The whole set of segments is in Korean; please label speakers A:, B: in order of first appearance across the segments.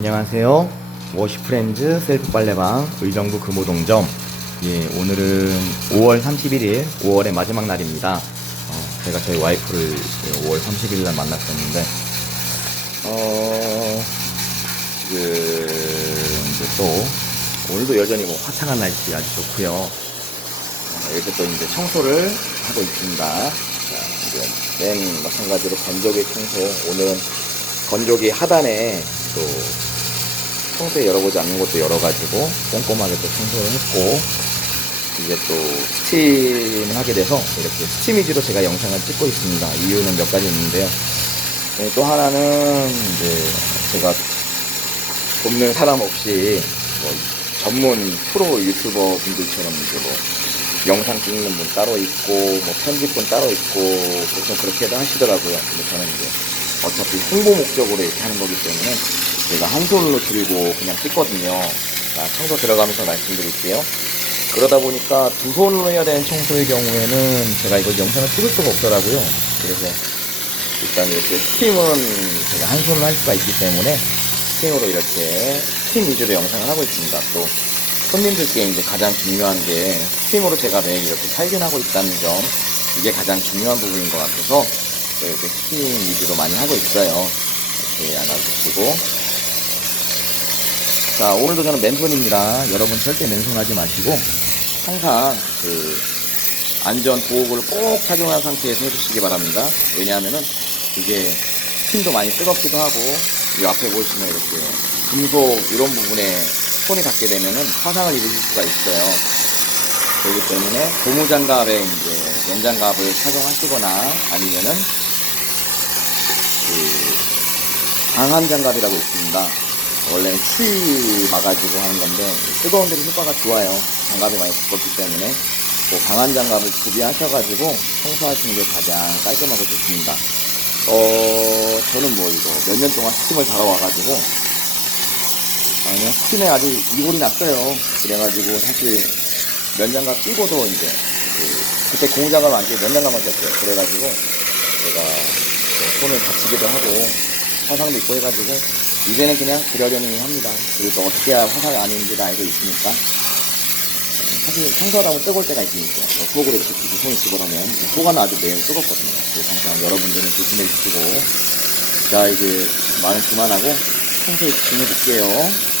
A: 안녕하세요. 워시프렌즈 셀프 빨래방 의정부 금호동점. 예, 오늘은 5월 31일, 5월의 마지막 날입니다. 어, 제가 저희 와이프를 5월 31일 날 만났었는데, 어, 그, 이제 또, 오늘도 여전히 뭐 화창한 날씨 아주 좋고요 어, 이렇게 또 이제 청소를 하고 있습니다. 자, 이제 맨 마찬가지로 건조기 청소. 오늘은 건조기 하단에 또 평소에 열어보지 않는 것도 열어가지고 꼼꼼하게 또 청소를 했고 이제 또 스팀을 하게 돼서 이렇게 스팀 위주로 제가 영상을 찍고 있습니다. 이유는 몇 가지 있는데요. 네, 또 하나는 이제 제가 돕는 사람 없이 뭐 전문 프로 유튜버 분들처럼 이제 뭐 영상 찍는 분 따로 있고 뭐 편집분 따로 있고 보통 그렇게도 하시더라고요. 근데 저는 이제 어차피 홍보 목적으로 이렇게 하는 거기 때문에 제가 한 손으로 들고 그냥 찍거든요. 자, 청소 들어가면서 말씀드릴게요. 그러다 보니까 두 손으로 해야 되는 청소의 경우에는 제가 이걸 영상을 찍을 수가 없더라고요. 그래서 일단 이렇게 스팀은 제가 한 손으로 할 수가 있기 때문에 스팀으로 이렇게 스팀 위주로 영상을 하고 있습니다. 또 손님들께 이제 가장 중요한 게 스팀으로 제가 매일 이렇게 살균하고 있다는 점 이게 가장 중요한 부분인 것 같아서 이렇게 스팀 위주로 많이 하고 있어요. 이렇게 안아주시고 자, 오늘도 저는 맨손입니다. 여러분 절대 맨손하지 마시고 항상 그 안전 보호구를 꼭 착용한 상태에서 해주시기 바랍니다. 왜냐하면은 이게 힘도 많이 뜨겁기도 하고 이 앞에 보시면 이렇게 금속 이런 부분에 손이 닿게 되면은 화상을 입으실 수가 있어요. 그렇기 때문에 고무장갑에 이제 면장갑을 착용하시거나 아니면은 그 방한 장갑이라고 있습니다. 원래는 추위 막아주고 하는 건데 뜨거운 데는 효과가 좋아요. 장갑이 많이 두껍기 때문에 그 강한 장갑을 구비하셔가지고 청소하시는 게 가장 깔끔하고 좋습니다. 어 저는 뭐 이거 몇 년 동안 스팀을 달아와가지고 아, 그냥 스팀에 아주 이골이 났어요. 그래가지고 사실 면장갑 끼고도 이제 그, 때 고무장갑 안 끼고 면장갑만 꼈어요. 그래가지고 제가 손을 다치기도 하고 화상도 있고 해가지고 이제는 그냥 그러려니 합니다. 그리고 또 어떻게 해야 화상이 안 오는지를 알고 있으니까. 음, 사실 청소하다 보면 뜨거울 때가 있으니까. 뭐 속으로 이렇게 손을 집어넣으면 속안은 아주 매우 뜨겁거든요. 그래서 항상 여러분들은 조심해 주시고. 자, 이제 말은 그만하고 청소에 집중해 볼게요.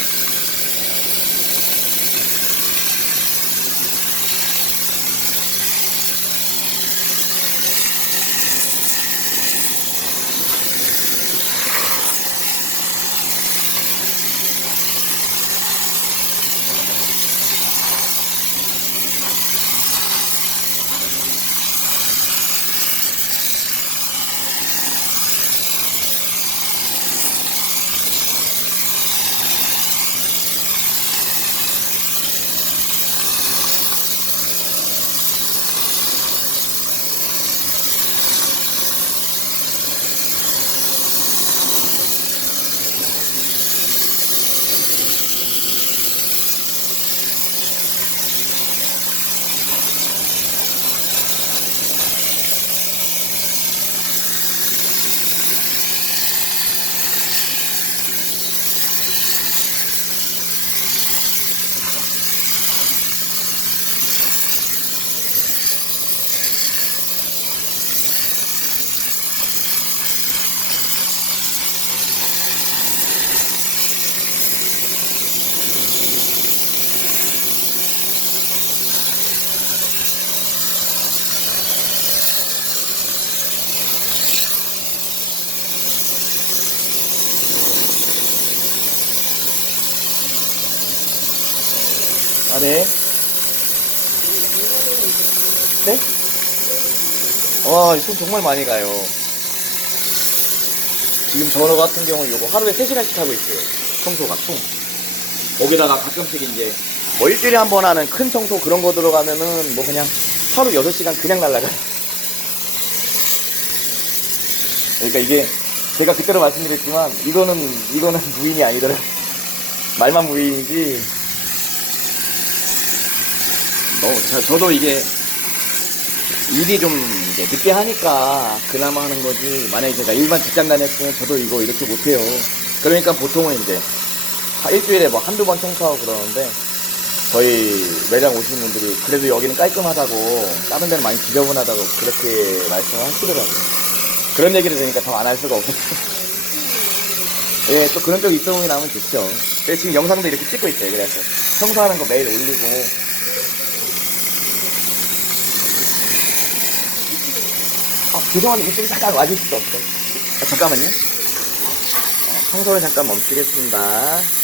A: 아, 네. 네? 와, 손 정말 많이 가요. 지금 저너 같은 경우는 이거 하루에 3시간씩 하고 있어요. 청소가 총. 거기다가 가끔씩 이제 뭐 일주일에 한 번 하는 큰 청소 그런 거 들어가면은 뭐 그냥 하루 6시간 그냥 날라가요. 그러니까 이게 제가 그때로 말씀드렸지만 이거는 이거는 무인이 아니더라고요. 말만 무인이지 어, 저, 저도 이게 일이 좀 이제 늦게 하니까 그나마 하는 거지. 만약에 제가 일반 직장 다녔으면 저도 이거 이렇게 못해요. 그러니까 보통은 이제 하- 일주일에 뭐 한두 번 청소하고 그러는데 저희 매장 오시는 분들이 그래도 여기는 깔끔하다고 다른 데는 많이 지저분하다고 그렇게 말씀을 하시더라고요. 그런 얘기를 들으니까 더 안 할 수가 없었어요. 예, 또 그런 적 있어 보이 나오면 좋죠. 예, 지금 영상도 이렇게 찍고 있어요. 그래서 청소하는 거 매일 올리고. 아, 죄송한데 이쪽에 잠깐 와주실 수 없어요? 아, 잠깐만요. 어, 청소를 잠깐 멈추겠습니다.